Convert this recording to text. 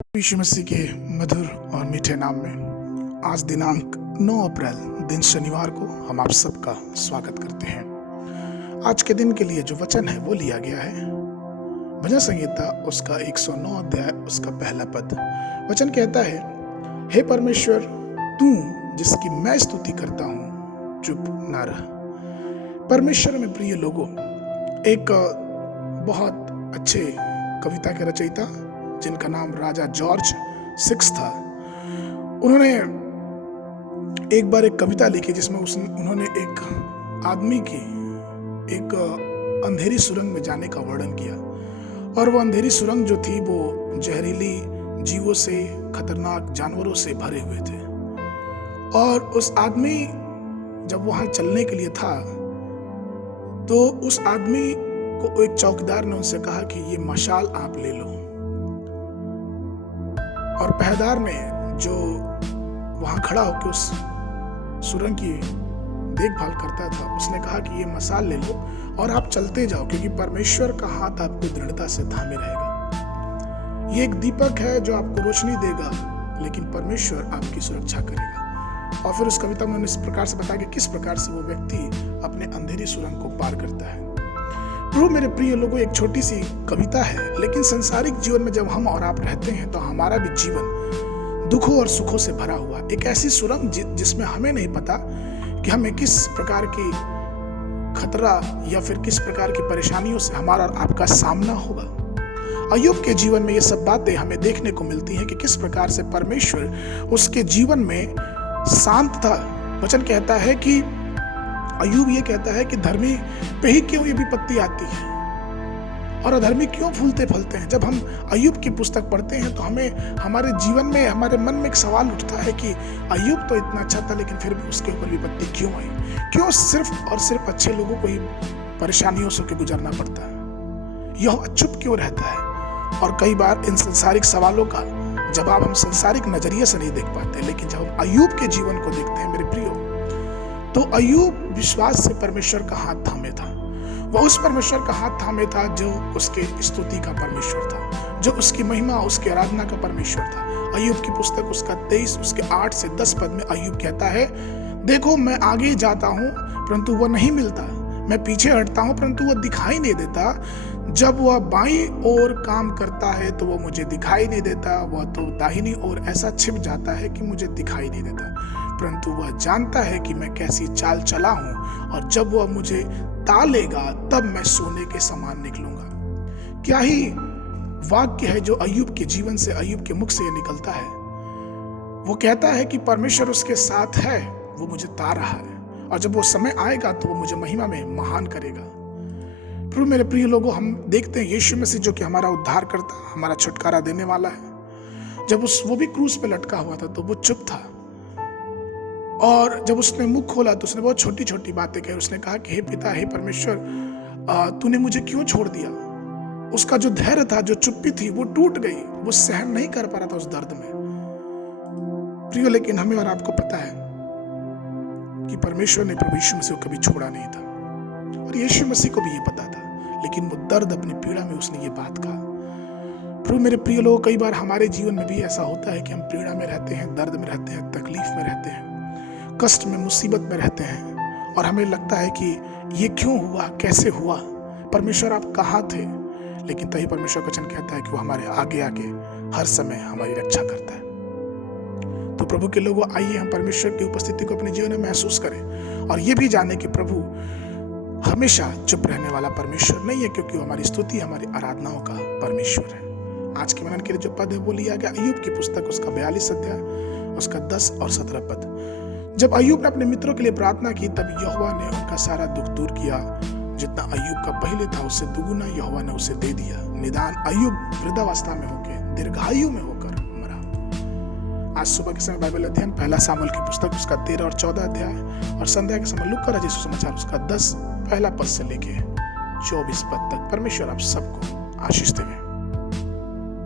यीशु मसीह के मधुर और मीठे नाम में आज दिनांक 9 अप्रैल दिन शनिवार को हम आप सबका स्वागत करते हैं। आज के दिन के लिए जो वचन है वो लिया गया है भजन संहिता उसका 109 अध्याय उसका पहला पद। वचन कहता है, हे परमेश्वर, तू जिसकी मैं स्तुति करता हूँ चुप ना रह। परमेश्वर में प्रिय लोगों, एक बहुत अच्छे कविता के रचयिता जिनका नाम राजा जॉर्ज सिक्स था, उन्होंने एक बार एक कविता लिखी जिसमें उन्होंने एक आदमी की एक अंधेरी सुरंग में जाने का वर्णन किया। और वो अंधेरी सुरंग जो थी वो जहरीली जीवों से, खतरनाक जानवरों से भरे हुए थे। और उस आदमी जब वहां चलने के लिए था तो उस आदमी को एक चौकीदार ने उनसे कहा कि ये मशाल आप ले लो। और पहरेदार ने जो वहां खड़ा होकर उस सुरंग की देखभाल करता था, उसने कहा कि ये मशाल ले लो और आप चलते जाओ, क्योंकि परमेश्वर का हाथ आपको दृढ़ता से थामे रहेगा। ये एक दीपक है जो आपको रोशनी देगा, लेकिन परमेश्वर आपकी सुरक्षा करेगा। और फिर उस कविता में उन्होंने इस प्रकार से बताया कि किस प्रकार से वो व्यक्ति अपने अंधेरी सुरंग को पार करता है। तो मेरे प्रिय लोगों, एक छोटी सी कविता है, लेकिन संसारिक जीवन में जब हम और आप रहते हैं तो हमारा भी जीवन दुखों और सुखों से भरा हुआ, एक ऐसी सुरंग जिसमें हमें नहीं पता कि हमें किस प्रकार की खतरा या फिर किस प्रकार की परेशानियों से हमारा और आपका सामना होगा। अय्यूब के जीवन में ये सब बातें हमें देखने को मिलती हैं कि किस प्रकार से परमेश्वर उसके जीवन में शांत था। वचन कहता है कि अय्यूब ये कहता है कि धर्मी पे ही क्यों ये विपत्ति आती है और अधर्मी क्यों फूलते फलते हैं। जब हम अय्यूब की पुस्तक पढ़ते हैं तो हमें हमारे जीवन में, हमारे मन में एक सवाल उठता है कि अय्यूब तो इतना अच्छा था, लेकिन फिर भी उसके ऊपर विपत्ति क्यों आई? क्यों सिर्फ और सिर्फ अच्छे लोगों को ही परेशानियों से गुजरना पड़ता है? यह चुप क्यों रहता है? और कई बार इन संसारिक सवालों का जवाब हम संसारिक नजरिए से नहीं देख पाते, लेकिन जब हम अय्यूब के जीवन को देखते हैं मेरे प्रियो, तो अय्यूब विश्वास से परमेश्वर का हाथ थामे था। वह उस परमेश्वर का हाथ थामे था जो उसके स्तुति का परमेश्वर था, जो उसकी महिमा, उसकी आराधना का परमेश्वर था। अय्यूब की पुस्तक उसका 23 उसके 8 से 10 पद में अय्यूब कहता है, देखो मैं आगे जाता हूँ परंतु वह नहीं मिलता, मैं पीछे हटता हूँ परंतु वह दिखाई नहीं देता। जब वह बाईं ओर काम करता है तो वह मुझे दिखाई नहीं देता, वह तो दाहिनी ओर ऐसा छिप जाता है कि मुझे दिखाई नहीं देता। परंतु वह जानता है कि मैं कैसी चाल चला हूं, और जब वह मुझे तालेगा तब मैं सोने के समान निकलूंगा। क्या ही वाक्य है जो अय्यूब के जीवन से, अय्यूब के मुख से ये निकलता है। वो कहता है कि परमेश्वर उसके साथ है, वो मुझे ता रहा है, और जब वो समय आएगा तो वो मुझे महिमा में महान करेगा। फिर मेरे प्रिय लोगों, हम देखते हैं यीशु मसीह जो कि हमारा उद्धार करता, हमारा छुटकारा देने वाला है, जब वो भी क्रूस पे लटका हुआ था तो वो चुप था। और जब उसने मुंह खोला तो उसने बहुत छोटी छोटी बातें कही। उसने कहा कि हे पिता, हे परमेश्वर, तूने मुझे क्यों छोड़ दिया? उसका जो धैर्य था, जो चुप्पी थी, वो टूट गई। वो सहन नहीं कर पा रहा था उस दर्द में। प्रियो, लेकिन हमें और आपको पता है कि परमेश्वर ने प्रभु यीशु मसीह को कभी छोड़ा नहीं था, और यीशु मसीह को भी ये पता था, लेकिन वो दर्द, अपनी पीड़ा में उसने ये बात कहा। प्रभु मेरे प्रिय लोग, कई बार हमारे जीवन में भी ऐसा होता है कि हम पीड़ा में रहते हैं, दर्द में रहते हैं, तकलीफ में रहते हैं, कष्ट में, मुसीबत में रहते हैं, और हमें लगता है कि ये क्यों हुआ, कैसे हुआ, परमेश्वर आप कहाँ थे? लेकिन तभी परमेश्वर वचन कहता है कि वो हमारे आगे आगे हर समय हमारी रक्षा करता है। तो प्रभु के लोगों, आइए हम परमेश्वर की उपस्थिति को अपने जीवन में महसूस करें और ये भी जाने कि प्रभु हमेशा चुप रहने वाला परमेश्वर नहीं है, क्योंकि वो हमारी स्तुति, हमारी आराधनाओं का परमेश्वर है। आज के मनन के लिए जो पद है वो लिया गया अय्यूब की पुस्तक उसका 42 अध्याय उसका 10 और 17 पद। जब अय्यूब ने अपने मित्रों के लिए प्रार्थना की तब यहोवा ने उनका सारा दुख दूर किया। जितना अय्यूब का पहले था उससे दुगुना यहोवा ने उसे दे दिया। निदान अय्यूब वृद्धावस्था में होकर, दीर्घायु में होकर मरा। आज सुबह के समय बाइबल अध्ययन पहला सामुएल की पुस्तक उसका 13 और 14 अध्याय, और संध्या के समय लूका रचित सुसमाचार उसका 10 पहला पद से लेके 24 पद तक। परमेश्वर आप सबको आशीष देवे।